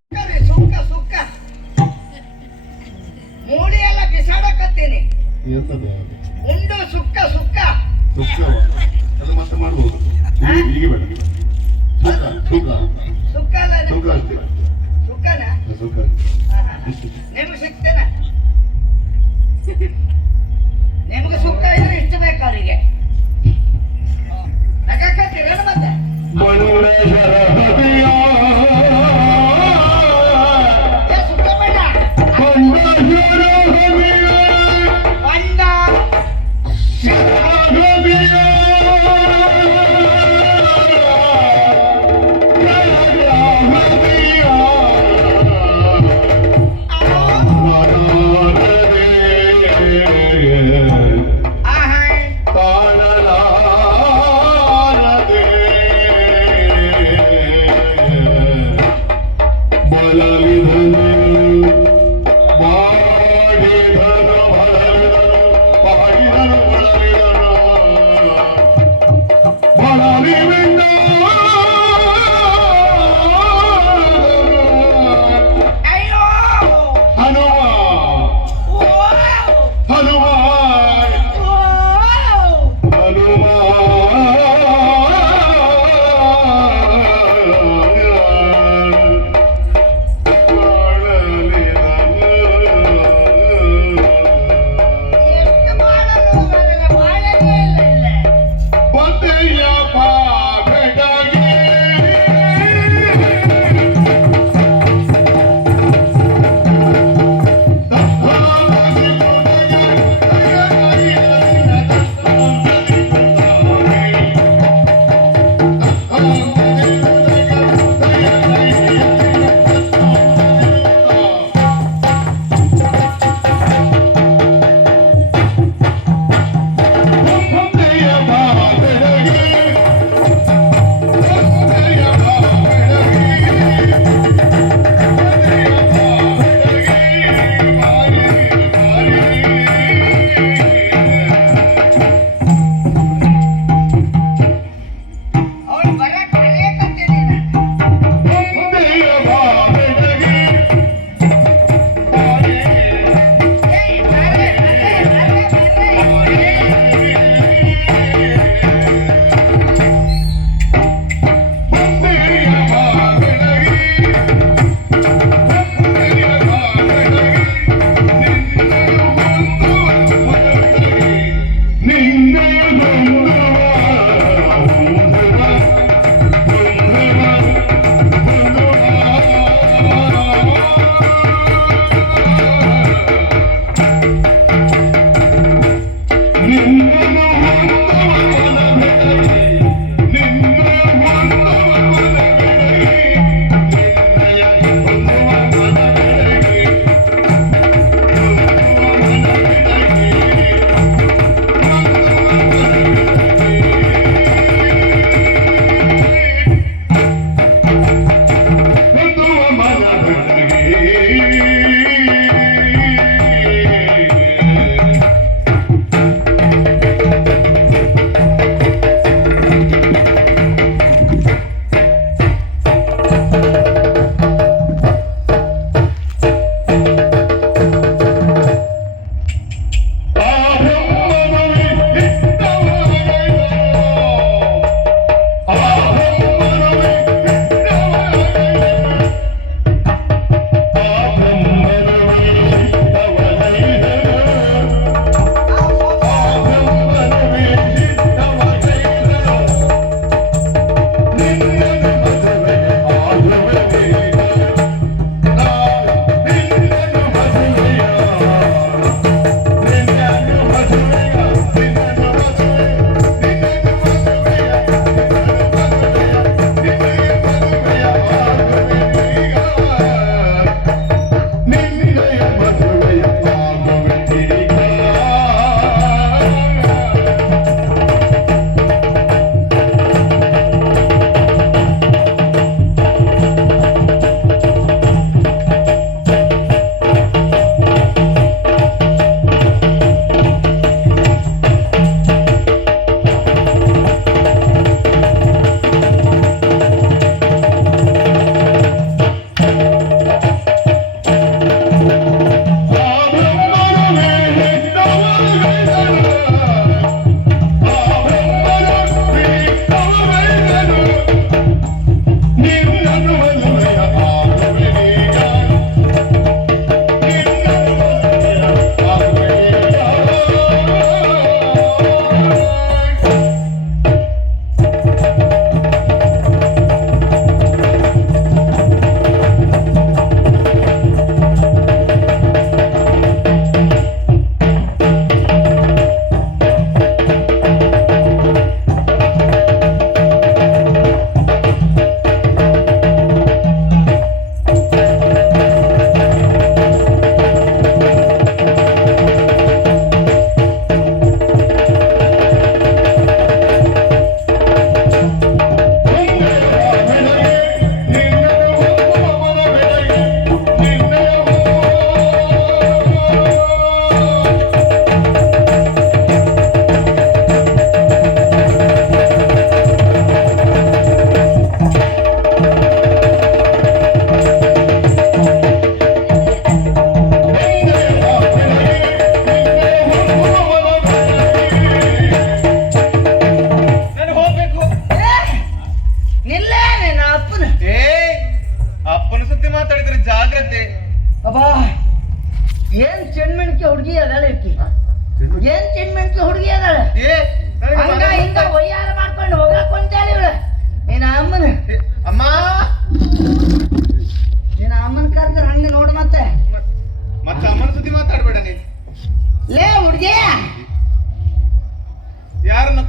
ಸುಕ್ಕರಿ, ಸುಕ್ಕ ಸುಕ್ಕ ಉಂಡು ಸುಕ್ಕ ಸುಕ್ಕ. ಅದು ಮತ್ತೆ ಮಾಡ್ಬೋದು. ಹೀಗೆ ಬೇಡ. ಸುಕ್ಕ ಅಷ್ಟೇ. ಸುಕ್ಕನ? ಸುಖ ನಿಮ್ಗೆ ಸಿಗ್ತೇನ ನಿಮ್ಗೆ ಸುಕ್ಕ ಇದ್ರೆ ಇಷ್ಟ ಬೇಕು ಅವರಿಗೆ.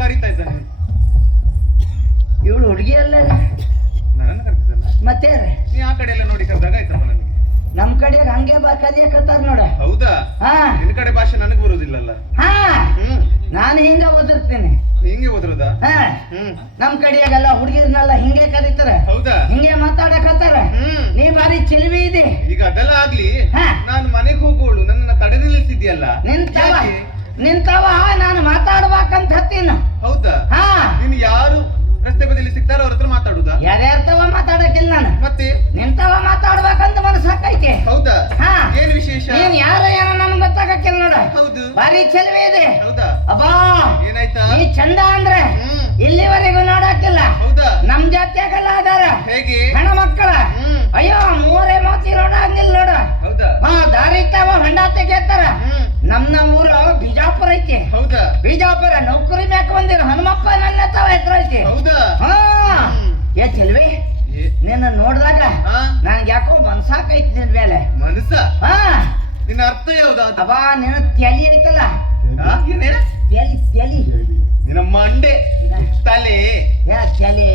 ಕರೀತಾ ಇದ್ದಾನೆ. ಇವಳು ಹುಡುಗಿ ಅಲ್ಲ ಕರೀತಿದ್ದಲ್ಲ ಮತ್ತೆ ನೀ ಆ ಕಡೆ ಎಲ್ಲ ನೋಡಿ ಕರೆದಾಗ ಆಯ್ತಪ್ಪ ನನಗೆ. ನಮ್ ಕಡೆ ಹಂಗೆ ಬಾ ಕರಿಯಕತ್ತಾರ ನೋಡ. ಹೌದಾ? ಹಾ. ನಿನ್ ಕಡೆ ಭಾಷೆ ನನಗೆ ಬರೋದಿಲ್ಲಲ್ಲ. ಹಾ. ನಾನು ಹಿಂಗ ಓದಿರ್ತೇನೆ. ಹಿಂಗೆ ಓದ್ರದ? ನಮ್ ಕಡೆಯಾಗೆಲ್ಲ ಹುಡುಗಿರ್ನೆಲ್ಲ ಹಿಂಗೆ ಕರೀತಾರ. ಹೌದಾ? ಹಿಂಗೆ ಮಾತಾಡಕತ್ತಾರ ನೀ ಬಾರಿ ಚಿಲ್ವಿ ಇದೆ. ಈಗ ಅದೆಲ್ಲ ಆಗ್ಲಿ. ನಾನು ಮನೆಗೆ ಹೋಗೋಳು ನನ್ನ ತಡೆ ನಿಲ್ಲಿಸಿದ್ಯಲ್ಲ ನಿಂತಾವ. ನಿಂತವ ನಾನು ಮಾತಾಡ್ಬೇಕಂತ ಹತ್ತೀನ. ಹೌದಾ? ಹಾ. ನೀನು ಯಾರು ರಸ್ತೆ ಬದಿಯಲ್ಲಿ ಸಿಗ್ತಾರೋ ಅವ್ರ ಹತ್ರ ಮಾತಾಡುದಾ? ಯಾರ್ಯಾರ್ತವ ಮಾತಾಡಕ್ಕಿಲ್ಲ ನಾನು. ಮತ್ತೆ? ನಿಂತವ ಮಾತಾಡ್ಬೇಕಂತ ಮನಸ್ಸಾಕೈತಿ ಹೌದಾ? ಹಾ. ಏನ್ ವಿಶೇಷ? ನೀನ್ ಯಾರ ಏನೋ ನನ್ಗೆ ಗೊತ್ತಾಗಕ್ಕಿಲ್ಲ ನೋಡ. ಹೌದು. ಬಾರಿ ಚೆಲುವೆ ಇದೆ. ಹೌದಾ? ಅಬ್ಬಾ. ಏನಾಯ್ತಾ? ಈ ಚಂದ ಅಂದ್ರೆ ಇಲ್ಲಿವರೆಗೂ ನೋಡಕ್ಕಿಲ್ಲ. ಹೌದಾ? ನಮ್ ಜಾತಿಯಾಗೆಲ್ಲ ಅದಾರ ಹೇಗೆ? ಹೆಣ ಮಕ್ಕಳ ಅಯ್ಯೋ ಮೂರೇ ಮಾತಿ ನೋಡಂಗಿಲ್ಲ ನೋಡ. ಹೌದಾ? ಹಾ ದಾರಿ ಇರ್ತಾವ ಹೊಂಡ ತೆಗಿತಾರ ಹ್ಮ್ ನಮ್ಮ ಊರು ಬಿಜಾಪುರ ಐತಿ. ಹೌದಾ? ಬಿಜಾಪುರ ನೌಕರಿ ಮ್ಯಾಕ ಬಂದಿರ ಹನುಮಪ್ಪ ನನ್ನ ತಾವ ಹೆಸರು ಐತಿ. ಹೌದಾ? ಹಾ. ಏ ಚೆಲ್ವಿ ನಿನ್ನ ನೋಡಿದಾಗ ನನಗೆ ಯಾಕೋ ಮನ್ಸಾಕೈತಿ ನಿನ್ ಮೇಲೆ. ಮನಸ್ಸ ಹಾ. ನಿನ್ನ ಅರ್ಥ ಯಾವ್ದು ಅಬ್ಬಾ ನಿನ್ನ ತಲಿ ಐತಲ್ಲ? ತಲಿ. ತಲಿ. ನಿನ್ನ ಮಂಡೆ. ತಲೆ. ಚಲೇ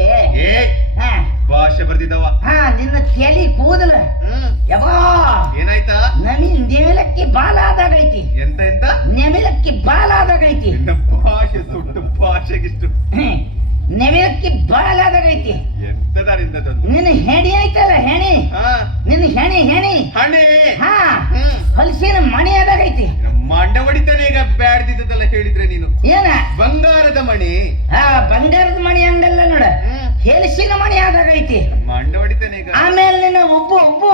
ಏ. ಹಾ. ಭಾಷೆ ಬರ್ದಿದ್ದವ. ಹಾ ನಿನ್ನ ತಲಿ ಕೂದಲ. ಯವಾ ಏನಾಯ್ತಾ? ನಮಿ ನೆಮಿಲಕ್ಕಿ ಬಾಲ ಆದಾಗೈತಿ ಎಂತ ಎಂತ? ನೆಮಿಲಕ್ಕಿ ಬಾಲ ಆದಾಗೈತಿ ನಿನ್ನ ಭಾಷೆ ಸುಟ್ಟು ಭಾಷೆಗಿಷ್ಟು. ಆದಾಗೈತಿ ಎಂತದಾರಿಂದದೊಂದು ನಿನ್ನ ಹೆಣಿ ಐತಲ್ಲ ಹೆಣಿ? ಹಾ. ನಿನ್ನ ಹೆಣಿ ಹೆಣಿ? ಹಣಿ. ಹಾ. ಹಲ್ಸಿನ ಮಣಿ ಆದಾಗೈತಿ ಮಂಡ ಹೊಡಿತಾನೆ ಈಗ ಬ್ಯಾಡ್ದಿದ್ದಲ್ಲ ಹೇಳಿದ್ರೆ ನೀನು. ಏನ? ಬಂಗಾರದ ಮಣಿ. ಹಾ ಬಂಗಾರದ ಮಣಿ ಹಂಗಲ್ಲ ನೋಡ. ಹೆಲ್ಸಿನ ಹೆಲಸಿನ ಮಣಿ ಆದಾಗೈತಿ ಮಂಡ ಹೊಡಿತಾನೆ ಈಗ. ಆಮೇಲೆ ನಿನ್ನ ಉಬ್ಬು ಉಬ್ಬು.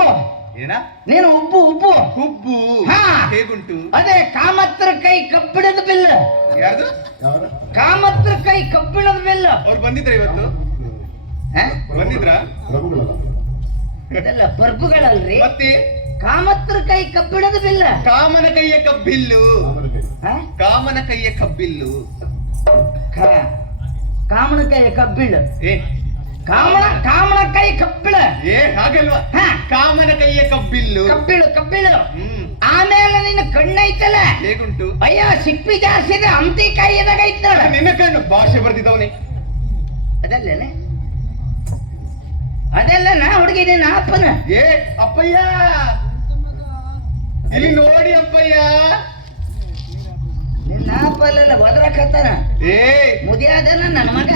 ಏನ? ನೀನು ಉಬ್ಬು ಉಬ್ಬು. ಉಬ್ಬು. ಹಾ. ಹೇಗುಂಟು? ಅದೇ ಕಾಮತ್ರ ಕೈ ಕಬ್ಬಿಣದ ಬಿಲ್ಲ. ಯಾರು ಯಾರ ಕಾಮತ್ರ ಕೈ ಕಬ್ಬಿಣದ ಬಿಲ್ಲ. ಅವ್ರು ಬಂದಿದ್ರ ಇವತ್ತು? ಹಾ? ಬಂದಿದ್ರ? ಇದೆಲ್ಲ ಬರ್ಬುಗಳಲ್ರಿ ಮತ್ತೆ? ಕಾಮತ್ರ ಕೈ ಕಬ್ಬಿಣದ ಬಿಲ್ಲ. ಕಾಮನ ಕೈಯ ಕಬ್ಬಿಲ್ಲು? ಕಾಮನ ಕೈಯ ಕಬ್ಬಿಲ್ಲು. ಕಾ- ಕಾಮನ ಕೈಯ ಕಬ್ಬಿಳು ಏ. ಕಾಮನ ಕಾಮನ ಕೈ ಕಬ್ಬಿಳ ಏ ಹಾಗಲ್ವಾ? ಹಾ ಕಾಮನ ಕೈಯ ಕಬ್ಬಿಲ್ಲು. ಕಬ್ಬಿಳು ಕಬ್ಬಿಳು. ಹ್ಮ್. ಆಮೇಲೆ ನಿನ್ನ ಕಣ್ಣೈತಲ್ಲ? ಹೇಗುಂಟು? ಅಯ್ಯ ಸಿಪ್ಪಿ ಜಾಸ್ತಿ ಇದೆ ಅಂತಿ ಕೈ ಎದಾಗ ಐತ್ ನಿನ್ನ ಕಣ್ಣು ಭಾಷೆ ಬರ್ದಿದ್ದವನೇ. ಅದಲ್ಲೇನೆ? ಅದೆಲ್ಲ ನಾ ಹುಡುಗಿದ್ದೀನಿ ಅಪ್ಪನ. ಏ ಅಪ್ಪಯ್ಯ! ಇಲ್ಲಿ ನೋಡಿ ಅಪ್ಪಯ್ಯ! ನಿನ್ನ ಅಪ್ಪ ಅಲ್ಲೆಲ್ಲ ಒದರಾಕತ್ತಾನ ಏ! ಮುದಿಯಾದನ ನನ್ನ ಮಗ?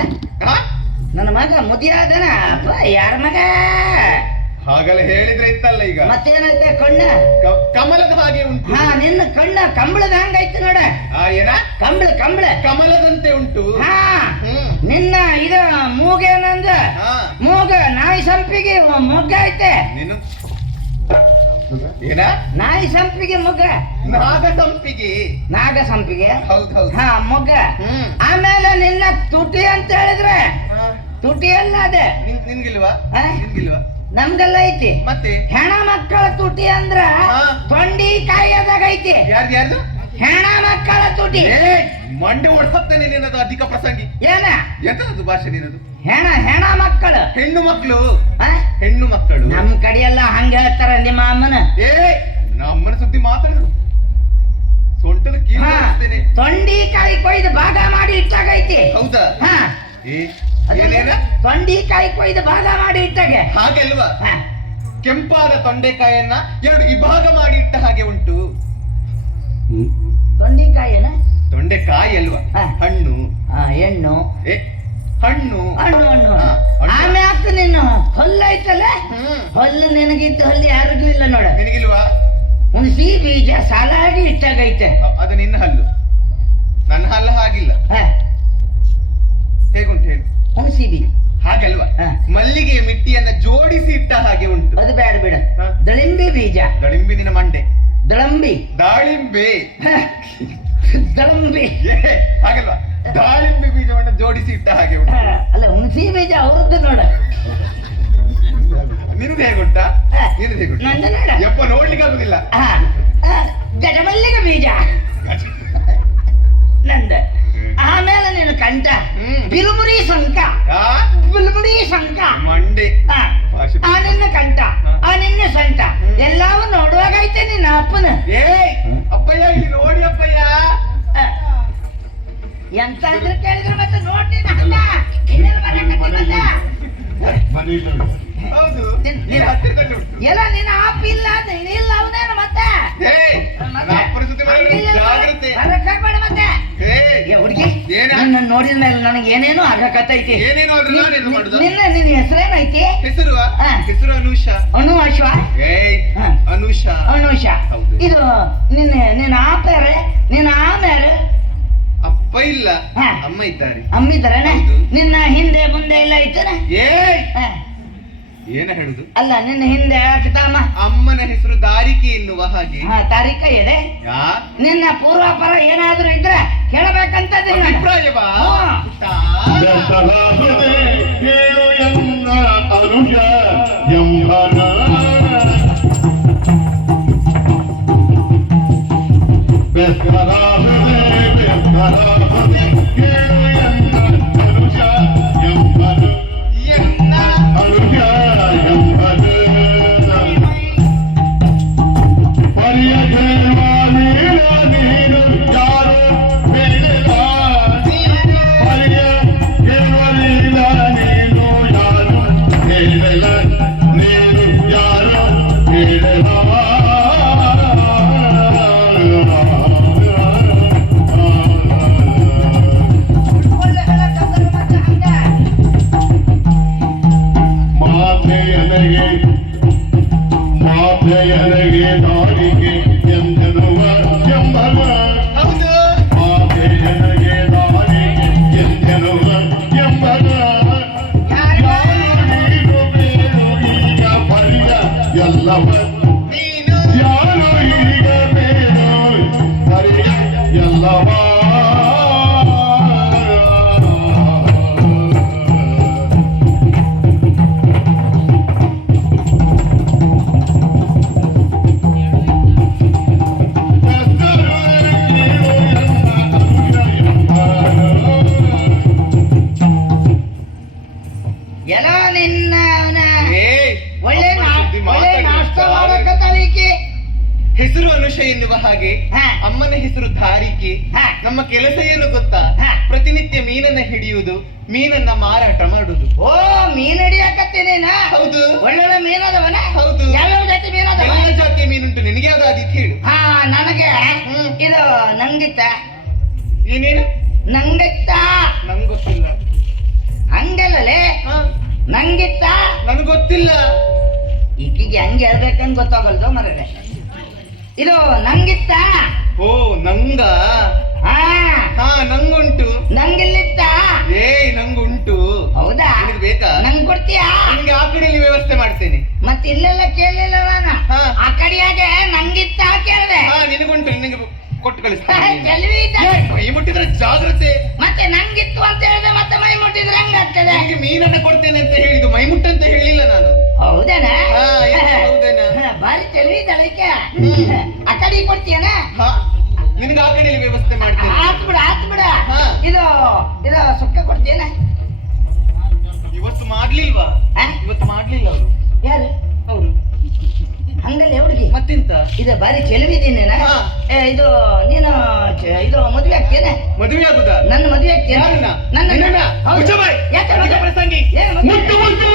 ನನ್ನ ಮಗ ಮುದಿಯಾದನ ಅಪ್ಪ ಯಾರ ಮಗ? ಹಾಗಲ್ಲ ಹೇಳಿದ್ರೆ ಇತ್ತಲ್ಲ ಈಗ. ಮತ್ತೇನೈತೆ ಕಣ್ಣ? ಕಮಲದ ಹಾಗೆ ಉಂಟು. ಹಾ ನಿನ್ನ ಕಣ್ಣ ಕಂಬಳದ ಹಂಗೈತೆ ನೋಡ. ಆ ಏನ? ಕಂಬಳ ಕಂಬಳ. ಕಮಲದಂತೆ ಉಂಟು. ಹಾ ನಿನ್ನ ಇದು ಮೂಗೇನಂದ ಮೂಗ ನಾಯಿ ಸಂಪಿಗೆ ಮೊಗ್ಗ ಐತೆ. ನಿನ್ನ ಏನ? ನಾಯಿ ಸಂಪಿಗೆ ಮೊಗ್ಗ. ನಾಗ ಸಂಪಿಗೆ. ನಾಗ ಸಂಪಿಗೆ? ಹೌದೌದು ಹೌದ್. ಹಾ ಮೊಗ್ಗ. ಆಮೇಲೆ ನಿನ್ನ ತುಟಿ ಅಂತ ಹೇಳಿದ್ರೆ. ತುಟಿ ಅಲ್ಲ ಅದೇ. ನಿನ್- ನಿನ್ಗಿಲ್ವಾ? ನಿನ್ಗಿಲ್ವಾ? ನಮ್ಗೆಲ್ಲ ಐತಿ. ಮತ್ತೆ? ಹೆಣ ಮಕ್ಕಳ ತುಟಿ ಅಂದ್ರ. ತೊಂಡಿ ಕಾಯದಾಗ ಐತಿ. ಯಾರ್ದು ಯಾರ್ದು? ಹೆಣ ಮಕ್ಕಳ ತುಟಿ. ಏ ಮಂಡೆ ಹೊಡ್ಸತ್ತೇನೆ ನಿನ್ನದು ಅಧಿಕ ಪ್ರಸಂಗಿ. ಏನ? ಎಂತದ್ದು ಭಾಷೆ ನಿನ್ನದು? ಹೆಣ ಹೆಣ ಮಕ್ಕಳು. ಹೆಣ್ಣು ಮಕ್ಕಳು? ಹೆಣ್ಣು ಮಕ್ಕಳು. ನಮ್ ಕಡೆಯೆಲ್ಲ ಹಂಗ ಹೇಳ್ತಾರ ನಿಮ್ಮ ಅಮ್ಮನ. ಏ ನಮ್ಮನ ಸುದ್ದಿ ಮಾತಾಡಿದ್ರು ಸೊಂಟದ ಕೀಲು ತೊಂಡಿ ಕಾಯಿ ಕೊಯ್ದು ಭಾಗ ಮಾಡಿ ಇಟ್ಟಾಗೈತಿ ಹೌದಾ? ಹಾ. ಏ ಏನೇನ? ತೊಂಡಿ ಕಾಯಿ ಕೊಯ್ದು ಭಾಗ ಮಾಡಿ ಇಟ್ಟಾಗೆ. ಹಾಗೆ ಅಲ್ವಾ ಹಾ. ಕೆಂಪಾದ ತೊಂಡೆಕಾಯನ್ನ ಎರಡು ವಿಭಾಗ ಮಾಡಿ ಇಟ್ಟ ಹಾಗೆ ಉಂಟು. ತೊಂಡೆಕಾಯನ? ತೊಂಡೆಕಾಯಿ ಅಲ್ವಾ? ಹಾ. ಹಣ್ಣು. ಆ ಹೆಣ್ಣು. ಏ ಹಣ್ಣು. ಹಣ್ಣು ಹಣ್ಣು. ಆಮೆ ಹಣ್ಣು. ಆಮ್ಯಾಕ ನಿನ್ನ. ಹೊಲ್ಲ ಐತಲ್ಲ ಹೊಲ್ಲು ನಿನಗಿದ್ದು ಹಲ್ಲಿ ಯಾರಿಗೂ ಇಲ್ಲ ನೋಡ. ನಿನಗಿಲ್ವಾ? ಹುಣಸಿ ಬೀಜ ಸಾಲಾಗಿ ಇಟ್ಟಾಗೈತೆ. ಅದು ನಿನ್ನ ಹಲ್ಲು. ನನ್ನ ಹಲ್ಲು ಹಾಗಿಲ್ಲ. ಹಾ. ಹೇಗುಂಟು ಹೇಳು. ಬೀಜ ಹಾಗಲ್ವಾ? ಮಲ್ಲಿಗೆಯ ಮಲ್ಲಿಗೆ ಮಿಟ್ಟಿಯನ್ನ ಜೋಡಿಸಿ ಇಟ್ಟ ಹಾಗೆ ಉಂಟು. ಅದು ಬೇಡ ಬೇಡ. ದಳಿಂಬೆ ದಳಿಂಬಿ ಬೀಜ. ದಿನ ಮಂಡೆ. ದಳಂಬಿ. ದಾಳಿಂಬೆ. ದಳಂಬಿ. ಹಾಗಲ್ವಾ? ದಾಳಿಂಬೆ ಬೀಜವನ್ನ ಜೋಡಿಸಿ ಇಟ್ಟ ಹಾಗೆ ಉಂಟು. ಅಲ್ಲ ಹುಣಸಿ ಬೀಜ ಅವ್ರದ್ದು ನೋಡ. ನಿನದು ಹೇಗುಂಟಾ. ನಿನದು ಹೇಗುಂಟು? ಯಪ್ಪ ನೋಡ್ಲಿಕ್ಕೆ ಆಗುದಿಲ್ಲ. ಆ ನಿನ್ನ ಕಂಠ ಆ ನಿನ್ನ ಸೊಂಟ ಎಲ್ಲಾವು ನೋಡುವಾಗೈತೆ ನಿನ್ನ ಅಪ್ಪನ. ಏ ಅಪ್ಪಯ್ಯ ಇಲ್ಲಿ ನೋಡಿ ಅಪ್ಪಯ್ಯ. ಎಂತ ಅಂದ್ರೆ ಕೇಳಿದ್ರೆ ಮತ್ತೆ ನೋಡಿ ಮನೆಯಲ್ಲಿ ಎಲ್ಲ ನಿನ್ನ ಆಪ್ ಇಲ್ಲ ಇಲ್ಲ ಅವನೇನು ಮತ್ತೆ. ಹೇ ಏ ಹುಡುಗಿ? ನನ್ನ ನೋಡಿದ ಮೇಲೆ ನನಗೆ ಏನೇನೋ ಆದ್ರೂ ಐತಿ. ನಿನ್ನ ನಿನ್ನ ಹೆಸರೇನೈತಿ ಹೆಸರು. ಹೆಸರು ಅನುಷ. ಅನುಷಾ. ಅನುಷ. ಅನುಷ. ಇದು ನಿನ್ನ ನಿನ್ನ ಆಪ್ಯಾರೆ ನಿನ್ನ ಆಮ್ಯಾರೆ ಅಪ್ಪ ಇಲ್ಲ. ಅಮ್ಮ ಇದ್ದಾರೆ. ಅಮ್ಮ. ನಿನ್ನ ಹಿಂದೆ ಮುಂದೆ ಇಲ್ಲ ಐತನ? ಏ. ಏನ ಹೇಳುದು? ಅಲ್ಲ ನಿನ್ನ ಹಿಂದೆ ಪಿತಾಮ ಅಮ್ಮನ ಹೆಸರು ದಾರಿಕೆ ಎನ್ನುವ ಹಾಗೆ. ಹಾ ತಾರೀಕ ಇದೆ ನಿನ್ನ ಪೂರ್ವಾಪರ ಏನಾದ್ರೂ ಇದ್ರೆ ಕೇಳಬೇಕಂತ ಅಭಿಪ್ರಾಯವಾ? ಎನ್ನ ಮೀನನ್ನ ಮಾರಾಟ ಮಾಡುದು. ಓ ಮೀನ್ ಹಿಡಿಯಾಕತ್ತೀನಿ ನಾ ಹೌದು. ಒಳ್ಳೊಳ್ಳೆ ಮೀನದವನ ಹೌದು. ಯಾವ್ಯಾವ ಜಾತಿ ಮೀನದವ ಎಲ್ಲ ಮೀನು ಮೀನುಂಟು. ನಿನಗೆ ಯಾವ್ದು ಅದಿತ್ತು ಹೇಳು. ಹಾ ನನಗೆ. ಇದು ನಂಗಿತ್ತ. ಏನೇನು? ನಂಗಿತ್ತ. ನಂಗೆ ಗೊತ್ತಿಲ್ಲ. ಹಂಗಲ್ಲಲೇ? ನಂಗಿತ್ತ? ನನಗೆ ಗೊತ್ತಿಲ್ಲ. ಈಕಿಗೆ ಹಂಗೆ ಹೇಳ್ಬೇಕಂತ ಗೊತ್ತಾಗಲ್ದು ಮರಳೆ ಇದು ನಂಗಿತ್ತ? ಓ ನಂಗ? ಹಾ. ಹಾ ನಂಗುಂಟು. ನಂಗಿಲ್ಲಿತ್ತ? ಏ ಬೇಕಾ? ನಂಗ್ ಕೊಡ್ತೀಯಾ? ನಿಮ್ಗೆ ಆ ಕಡೆಯಲ್ಲಿ ವ್ಯವಸ್ಥೆ ಮಾಡ್ತೇನೆ. ಮತ್ತೆ ಇಲ್ಲೆಲ್ಲ ಕೇಳಲಿಲ್ಲ ನಾನು. ಹಾ. ಆ ಕಡೆಯಾಗೆ ನಂಗಿತ್ತ ಕೇಳಿದೆ. ಹಾ ನಿನಗುಂಟು ನಿನಗೆ ಕೊಟ್ಟು ಕಳಿಸ್ತೀನಿ. ಚೆಲ್ವಿ ಇದ್ದ- ಕೈ ಮುಟ್ಟಿದ್ರೆ ಜಾಗ್ರತೆ. ಮತ್ತೆ ನಂಗಿತ್ತು ಅಂತ ಹೇಳಿದೆ ಮತ್ತೆ ಮೈ ಮುಟ್ಟಿದ್ರೆ ಹಂಗಾಗ್ತದೆ ನಿನಗೆ ಮೀನನ್ನ ಕೊಡ್ತೇನೆ ಅಂತ ಹೇಳಿದ್ದು ಮೈಮುಟ್ಟ ಅಂತ ಹೇಳಿಲ್ಲ ನಾನು. ಹೌದೇನ? ಹಾ, ಹೌದೇನ? ಬಾರಿ ಚೆಲ್ವಿ ಇದ್ದಾಳೈಕೆ ಹ್ಮ್. ಆ ಕಡೆ ಕೊಡ್ತೀಯನ? ಹಾ ನಿನಗೆ ಆ ಕಡೆಯಲ್ಲಿ ವ್ಯವಸ್ಥೆ ಮಾಡ್ತೇನೆ. ಆತ್ ಬಿಡ ಆತ್ ಬಿಡ. ಹಾ. ಇದು ಇದು ಸುಕ್ಕ ಕೊಡ್ತೀಯನ? ಇವತ್ತು ಮಾಡ್ಲಿಲ್ವಾ? ಇವತ್ತು ಮಾಡ್ಲಿಲ್ಲ ಅವರು. ಯಾರು? ಅವರು. ಹಂಗಲ್ಲ ಹುಡುಗಿ? ಮತ್ತಿಂತ? ಇದು ಬಾರಿ ಚೆಲುವಿದ್ದೀನಿ. ಏ ಇದು ನೀನು ಇದು ಮದುವೆ ಆಗ್ತೇನೆ ಮದುವೆ ಆಗುದ? ನನ್ನ ಮದುವೆ ಆಗ್ತೇನೆ ನನ್ನ. ಯಾಕೆ ಪ್ರಸಂಗಿ. ಮುಟ್ಟು ಮುಟ್ಟು.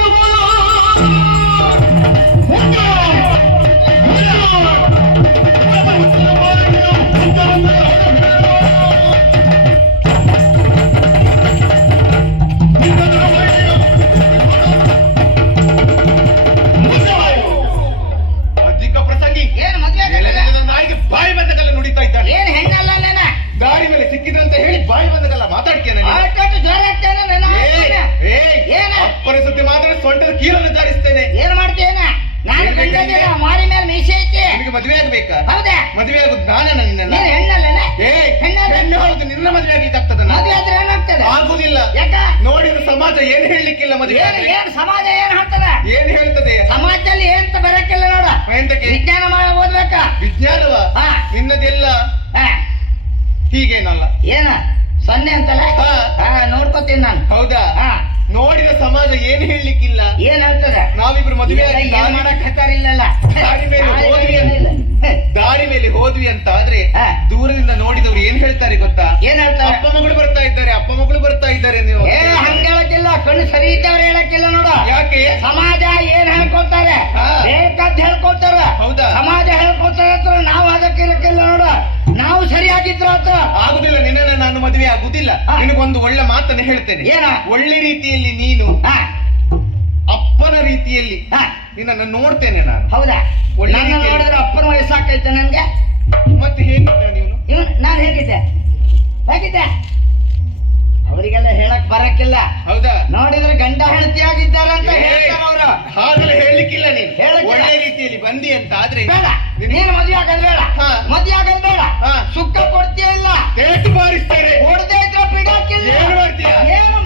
ಆಗ್ತೇನೆ ಸುದ್ದಿ ಮಾತ್ರ ಸೊಂಟದ ಕೀಲನ್ನು ಜಾರಿಸ್ತೇನೆ. ಏನ್ ಮಾಡ್ತೇನ ನಾನು ಮಾರಿ ಮೇಲೆ ಮೀಸೆ ಐತಿ. ನಿನಗೆ ಮದುವೆ ಆಗ್ಬೇಕಾ? ಹೌದಾ. ಮದುವೆ ಆಗುದು ನಾನೇ ನಿನ್ನನ್ನ ನೀನ್ ಏ ಹೆಣ್ಣಲ್ಲ? ಹೆಣ್ಣು ಹೌದು ನಿನ್ನ ಮದುವೆ ಆಗ್ಲಿಕ್ಕೆ ಆಗ್ತದ ಮದುವೆ ಆದ್ರೆ ಏನಾಗ್ತದೆ? ಆಗುದಿಲ್ಲ. ಯಾಕ? ನೋಡಿದ ಸಮಾಜ ಏನ್ ಹೇಳಲಿಕ್ಕಿಲ್ಲ ಮದುವೆ ಏನ್ ಸಮಾಜ ಏನ್ ಹೇಳ್ತದ? ಏನ್ ಹೇಳ್ತದೆ? ಸಮಾಜದಲ್ಲಿ ಏನ್ ಬರಕ್ಕಿಲ್ಲ ನೋಡ. ಎಂತಕ್ಕೆ? ವಿಜ್ಞಾನ ಮಾಡಿ ಓದ್ಬೇಕ? ವಿಜ್ಞಾನವ? ಹಾ. ನಿನ್ನದೆಲ್ಲ ಹೀಗೇನಲ್ಲ. ಏನ? ಸೊನ್ನೆ ಅಂತಲ್ಲ? ನೋಡ್ಕೋತೀನಿ ನಾನು. ಹೌದಾ? ನೋಡಿದ ಸಮಾಜ ಏನ್ ಹೇಳಲಿಕ್ಕಿಲ್ಲ. ಏನ್ ಹೇಳ್ತದೆ ನಾವಿಬ್ರು ಮದುವೆ ಏನ್ ಮಾಡಕ್ ಹತ್ತಾರಿಲ್ಲಲ್ಲ? ದಾರಿ ಮೇಲೆ ಹೋದ್ವಿ. ಮೇಲೆ ಅಂತ ದಾರಿ ಮೇಲೆ ಹೋದ್ವಿ ಅಂತ ಆದ್ರೆ. ದೂರದಿಂದ ನೋಡಿದವ್ರು ಏನ್ ಹೇಳ್ತಾರೆ ಗೊತ್ತಾ? ಏನ್ ಹೇಳ್ತಾರೆ? ಅಪ್ಪ ಮಗಳು ಬರ್ತಾ ಇದ್ದಾರೆ ಅಪ್ಪ ಮಗಳು ಬರ್ತಾ ಇದ್ದಾರೆ ನೀವು. ಏ ಹಂಗ ಹೇಳಕ್ಕಿಲ್ಲ ಕಣ್ಣು ಸರಿ ಇದ್ದವ್ರು ಹೇಳಕ್ಕಿಲ್ಲ ನೋಡ. ಯಾಕೆ? ಸಮಾಜ ಏನ್ ಹೇಳ್ಕೊತಾರೆ. ಬೇಕಾದ್ ಹೇಳ್ಕೊತಾರ ಹೌದಾ? ಸಮಾಜ ಹೇಳ್ಕೊತಾರೆ ಅಂತ ನಾವು ಅದಕ್ಕೆ ಇರಕ್ಕಿಲ್ಲ ನೋಡು ನಾವು ಸರಿಯಾಗಿದ್ರ ಆತ ಆಗುದಿಲ್ಲ ನಿನ್ನನ್ನ ನಾನು ಮದುವೆ ಆಗುದಿಲ್ಲ. ನಿನಗೊಂದು ಒಳ್ಳೆ ಮಾತನ್ನು ಹೇಳ್ತೇನೆ. ಏನ? ಒಳ್ಳೆ ರೀತಿಯಲ್ಲಿ ನೀನು ಹಾ, ಅಪ್ಪನ ರೀತಿಯಲ್ಲಿ ನಿನ್ನನ್ನು ನೋಡ್ತೇನೆ ನಾನು. ಹೌದಾ? ಒಳ್ಳೆ. ನೋಡಿದ್ರೆ ಅಪ್ಪನ ವಯಸ್ಸಾಕೈತೆ ನನ್ಗೆ? ಮತ್ತೆ ಹೇಗಿದ್ದೆ ನೀನು? ನಾನು ಹೇಗಿದ್ದೆ? ಹೇಗಿದ್ದೆ? ಅವರಿಗೆಲ್ಲ ಹೇಳಕ್ ಬರಕ್ಕಿಲ್ಲ. ಹೌದಾ? ನೋಡಿದ್ರೆ ಗಂಡ ಹೆಂಡತಿಯಾಗಿದ್ದಾರೆ ಅಂತ ಹೇಳ್ತಾರೆ ಅವರು. ಹಾಗೆಲ್ಲ ಹೇಳಲಿಕ್ಕಿಲ್ಲ ನೀನು. ಹೇಳಕ್ಕಿಲ್ಲ. ಒಳ್ಳೆ ರೀತಿಯಲ್ಲಿ ಬಂದಿ ಅಂತ ಆದ್ರೆ ಬೇಡ. ನೀನು ಮದುವೆ ಆಗೋದು ಬೇಡ. ಮದ್ವೆ ಆಗೋದು ಬೇಡ. ಸುಖ ಕೊಡ್ತೀಯ ಇಲ್ಲ? ತೇಟು ಬಾರಿಸ್ತಾರೆ. ಹೊಡೆದೇ ಇದ್ರೆ ಬಿಡಕ್ಕಿಲ್ಲ. ಏನು ಮಾಡ್ತೀಯ? ಏನು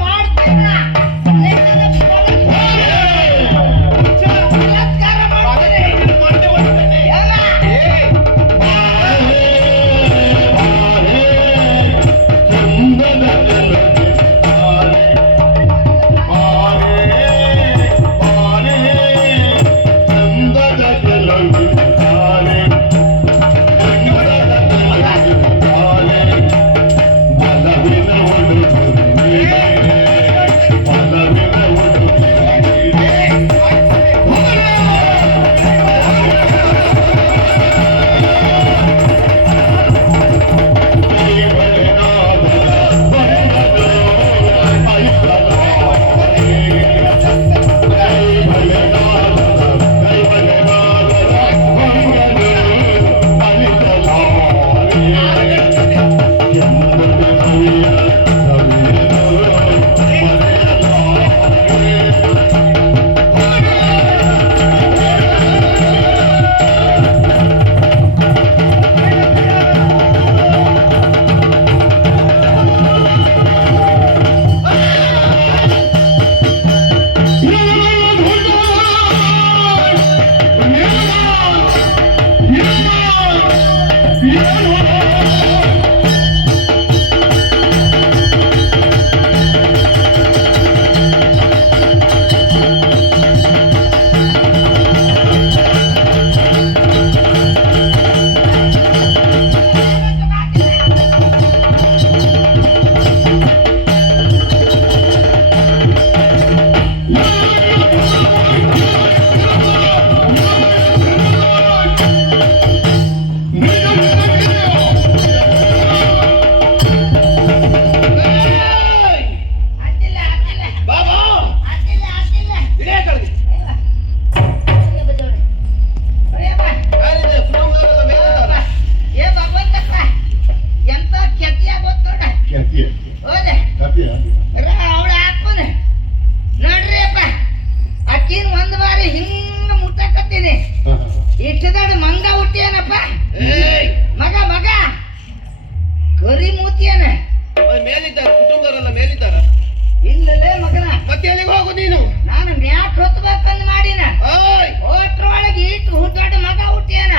ಎಲ್ಲಿಗೆ ಹೋಗು ನೀನು. ನಾನು ಮ್ಯಾಕ್ ಹೊತ್ಬೇಕಂದ್ ಮಾಡಿನ. ಓಯ್. ಓಟ್ರೊಳಗೆ ಇಟ್ಟು ದೊಡ್ಡ ಮಗ ಹುಟ್ಟಿಯನ.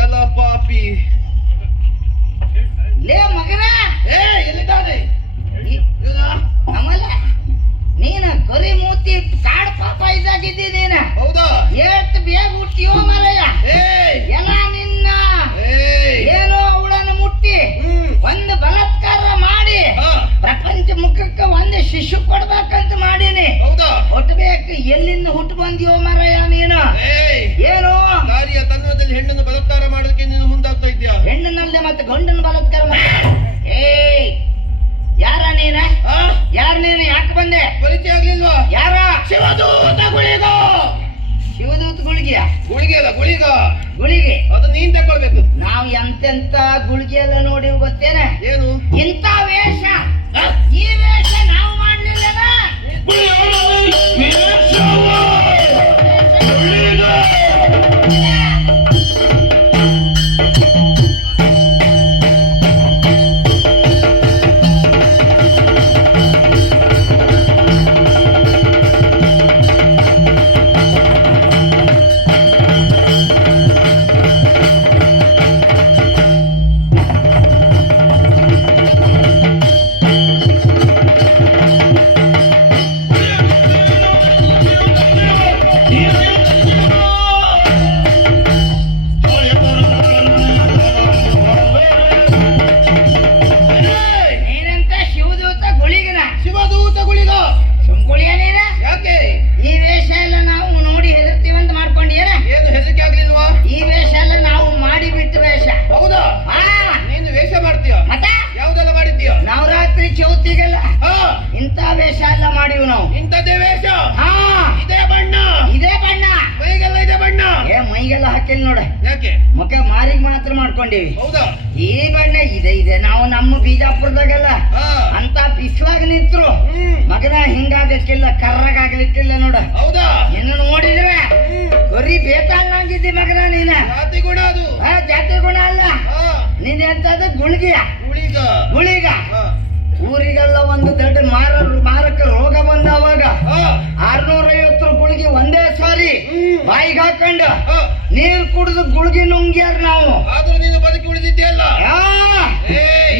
ಎಲ್ಲ ಪಾಪಿ. ಲೇ ಮಗನ. ಏ ಎಲ್ಲಿದ್ದಾನೆ? ಅಮಲ ನೀನ ಕರಿ ಮೂತಿ ಕಾಡ್ ಪಾಪ ಇದ್ದಾಗಿದ್ದಿ ನೀನ. ಹೌದಾ? ಏತ್ ಬೇಗ ಹುಟ್ಟಿಯೋ ಮಲಯ. ಎಲ್ಲ ನಿನ್ನ. ಏನೋ ಅವಳನ್ನು ಮುಟ್ಟಿ. ಒಂದು ಬಲಾತ್ಕಾರ ಮಾಡಿ. ಪ್ರಪಂಚ ಮುಖಕ್ಕೆ ಒಂದು ಶಿಶು ಕೊಡ್ಬೇಕಂತ ಮಾಡೀನಿ. ಹುಟ್ಟಬೇಕು ಎಲ್ಲಿಂದ ಹುಟ್ಟು ಬಂದಿಯೋ ಮರಯ್ಯ ನೀನು? ಏನು? ದಾರಿಯ ತನ್ವದಲ್ಲಿ ಹೆಣ್ಣನ್ನು ಬಲತ್ಕಾರ ಮಾಡೋದಕ್ಕೆ ನೀನು ಮುಂದಾಗ್ತಾ ಇದ್ಯಾ ಹೆಣ್ಣನಲ್ಲೇ ಮತ್ತೆ ಗಂಡನ ಬಲತ್ಕಾರ ಏಯ್ ಯಾರ ನೀನ? ಯಾರ ನೀನು? ಯಾಕೆ ಬಂದೆ? ಪರಿಚಯ ಆಗ್ಲಿಲ್ವಾ? ಯಾರ? ಶಿವದೂತ ಗುಳಿಗ! ಶಿವದೂತ ಗುಳಿಗೆಯ? ಗುಳಿಗೆ ಅಲ್ಲ ಗುಳಿಗ. ಗುಳಿಗೆ. ಅದು ನೀನ್ ತಕೊಳ್ಬೇಕು ನಾವು ಎಂತೆಂತ ಗುಳಿಗೆ ಎಲ್ಲ ನೋಡಿ ಗೊತ್ತೇನೆ? ಏನು? ಇಂತ ವೇಷ. ಈ ವೇಷ ಜಾತಿ ಗುಣ ಅದು. ಆ, ಜಾತಿ ಗುಣ ಅಲ್ಲ. ನೀನ್ ಎಂತದ ಗುಳಿಗಿಯ ಗುಳಿಗ. ಗುಳಿಗ. ಊರಿಗೆಲ್ಲ ಒಂದು ದೊಡ್ಡ ಮಾರ ಮಾರಕ ರೋಗ ಬಂದವಾಗ ಅವಾಗ ಆರ್ನೂರ ಐವತ್ತು ಗುಳಿಗೆ ಒಂದೇ ಸಾರಿ ಬಾಯಿಗೆ ಹಾಕೊಂಡು ನೀರು ಕುಡಿದು ಗುಳಿಗೆ ನುಂಗ್ಯಾರ ನಾವು. ಆದ್ರೂ ನೀನು ಬದುಕಿ ಉಳಿದಿದ್ದೀಯಲ್ಲ?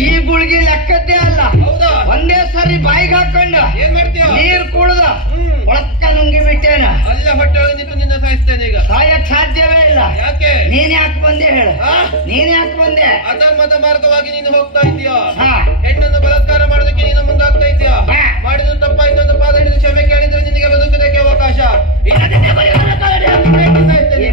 ಈ ಗುಳಿಗೆ ಲೆಕ್ಕದ್ದೇ ಅಲ್ಲ. ಹೌದಾ? ಒಂದೇ ಸಾರಿ ಬಾಯಿಗೆ ಹಾಕೊಂಡು. ಏನ್ ಮಾಡ್ತೀಯ? ನೀರ್ ಕುಡ್ದ. ಒಳಕ್ಕ ನುಂಗಿ ಬಿಟ್ಟೇನ ಅಲ್ಲ ಹೊಟ್ಟೆ ನಿಂತು ನಿನ್ನ ಸಾಯಿಸ್ತೇನೆ ಈಗ. ಸಾಯಕ್ ಸಾಧ್ಯವೇ ಇಲ್ಲ. ಯಾಕೆ? ನೀನ್ ಯಾಕೆ ಬಂದೆ ಹೇಳು. ನೀನ್ ಯಾಕೆ ಬಂದೆ? ಅಧರ್ಮದ ಮಾರ್ಗವಾಗಿ ನೀನು ಹೋಗ್ತಾ ಇದೀಯ ಹೆಣ್ಣನ್ನು ಬಲಾತ್ಕಾರ ಮಾಡೋದಕ್ಕೆ ನೀನು ಮುಂದಾಗ್ತಾ ಇದೀಯ. ಮಾಡಿದ ತಪ್ಪಾಯ್ತು ಅಂತ ಪಾದ ಹಿಡಿದು ಕ್ಷಮೆ ಕೇಳಿದ್ರೆ ನಿನಗೆ ಬದುಕುವುದಕ್ಕೆ ಅವಕಾಶ.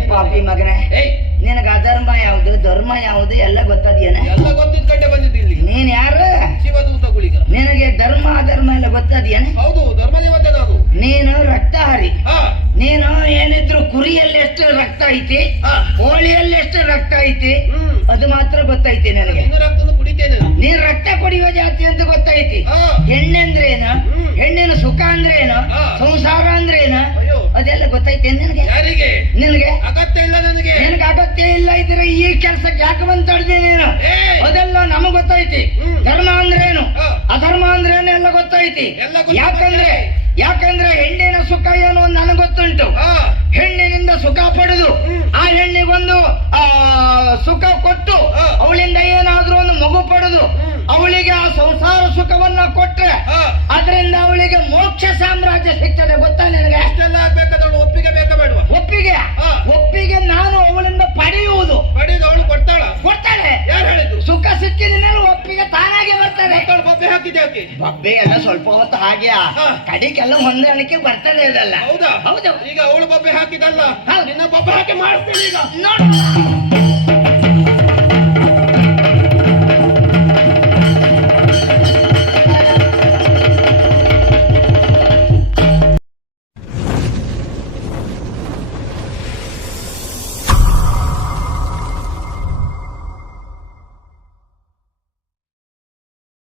ಪಾಪಿ ಮಗನೇ. ಏಯ್ ನಿನಗ ಅಧರ್ಮ ಯಾವುದು ಧರ್ಮ ಯಾವುದು ಎಲ್ಲ ಗೊತ್ತದೇನ ಎಲ್ಲ ಗೊತ್ತಿದ್ ಕಡೆ ಬಂದಿದ್ದೀನಿ ನೀನ್ ಯಾರು? ಶಿವದೂತ ಗುಳಿಗ ನಿನಗೆ ಧರ್ಮ ಅಧರ್ಮ ಎಲ್ಲ ಗೊತ್ತದೇನ ಹೌದು ಧರ್ಮ ನಾನು ನೀನು ರಕ್ತಹಾರಿ ಹಾ. ನೀನು ಏನಿದ್ರು ಕುರಿಯಲ್ಲಿ ಎಷ್ಟು ರಕ್ತ ಐತಿ ಹೋಳಿಯಲ್ಲಿ ಕೋಳಿಯಲ್ಲಿ ಎಷ್ಟು ರಕ್ತ ಐತಿ ಅದು ಮಾತ್ರ ಗೊತ್ತೈತಿ ನನಗೆ. ನಾನು. ರಕ್ತ ಕುಡಿಯುವ ಜಾತಿ ಅಂತ ಗೊತ್ತೈತಿ. ಹೆಣ್ಣಂದ್ರೇನು? ಹೆಣ್ಣಿನ ಸುಖ ಅಂದ್ರೇನು. ಸಂಸಾರ ಅಂದ್ರೇನು? ಅದೆಲ್ಲ ಗೊತ್ತೈತಿ ನಿನಗೆ? ಯಾರಿಗೆ? ನಿನಗೆ? ಅಗತ್ಯ ಇಲ್ಲ ನನಗೆ. ನಿನಗೆ ಅಗತ್ಯ ಇಲ್ಲ ಇದ್ರೆ ಈ ಕೆಲಸಕ್ಕೆ ಯಾಕೆ ಬಂದ್ ತಡೆದಿ ನೀನು ಅದೆಲ್ಲ ನಮಗ್ ಗೊತ್ತೈತಿ. ಧರ್ಮ ಅಂದ್ರೇನು. ಅಧರ್ಮ ಅಂದ್ರೇನು ಎಲ್ಲ ಗೊತ್ತೈತಿ. ಯಾಕಂದ್ರೆ ಯಾಕಂದ್ರೆ ಹೆಣ್ಣಿನ ಸುಖ ಏನು ಅಂತ ನನಗೆ ಗೊತ್ತುಂಟು. ಹೆಣ್ಣಿನಿಂದ ಸುಖ ಪಡೆದು. ಆ ಹೆಣ್ಣಿಗೊಂದು ಆ ಸುಖ ಕೊಟ್ಟು ಅವಳಿಂದ ಏನಾದ್ರೂ ಒಂದು ಮಗು ಪಡೆದು ಅವಳಿಗೆ ಆ ಸಂಸಾರ ಸುಖವನ್ನ ಕೊಟ್ರೆ ಅದರಿಂದ ಅವಳಿಗೆ ಮೋಕ್ಷ ಸಾಮ್ರಾಜ್ಯ ಸಿಗ್ತದೆ ಗೊತ್ತಾ? ಹೇಳಿದ್ದು ಸುಖ ಸಿಕ್ಕಿದ ಮೇಲೆ ಒಪ್ಪಿಗೆ ತಾನಾಗೆ ಬರ್ತದೆ. ಬಬ್ಬೆ ಹಾಕಿದ್ದೆ ಯಾಕೆ ಬಬ್ಬೆ ಎಲ್ಲ ಸ್ವಲ್ಪ ಹೊತ್ತು ಹಾಗೆ. ಕಡಿಗೆಲ್ಲ ಹೊಂದಾಣಿಕೆ ಬರ್ತದೆ ಇದೆಲ್ಲ. ಹೌದಾ? ಹೌದು. ಈಗ ಅವಳು ಬಬ್ಬೆ ಹಾಕಿದಲ್ಲ. ನಿನ್ನ ಬಬ್ಬೆ ಹಾಕಿ ಮಾಡಿಸ್ತೇನೆ ಈಗ. ನೋಡು.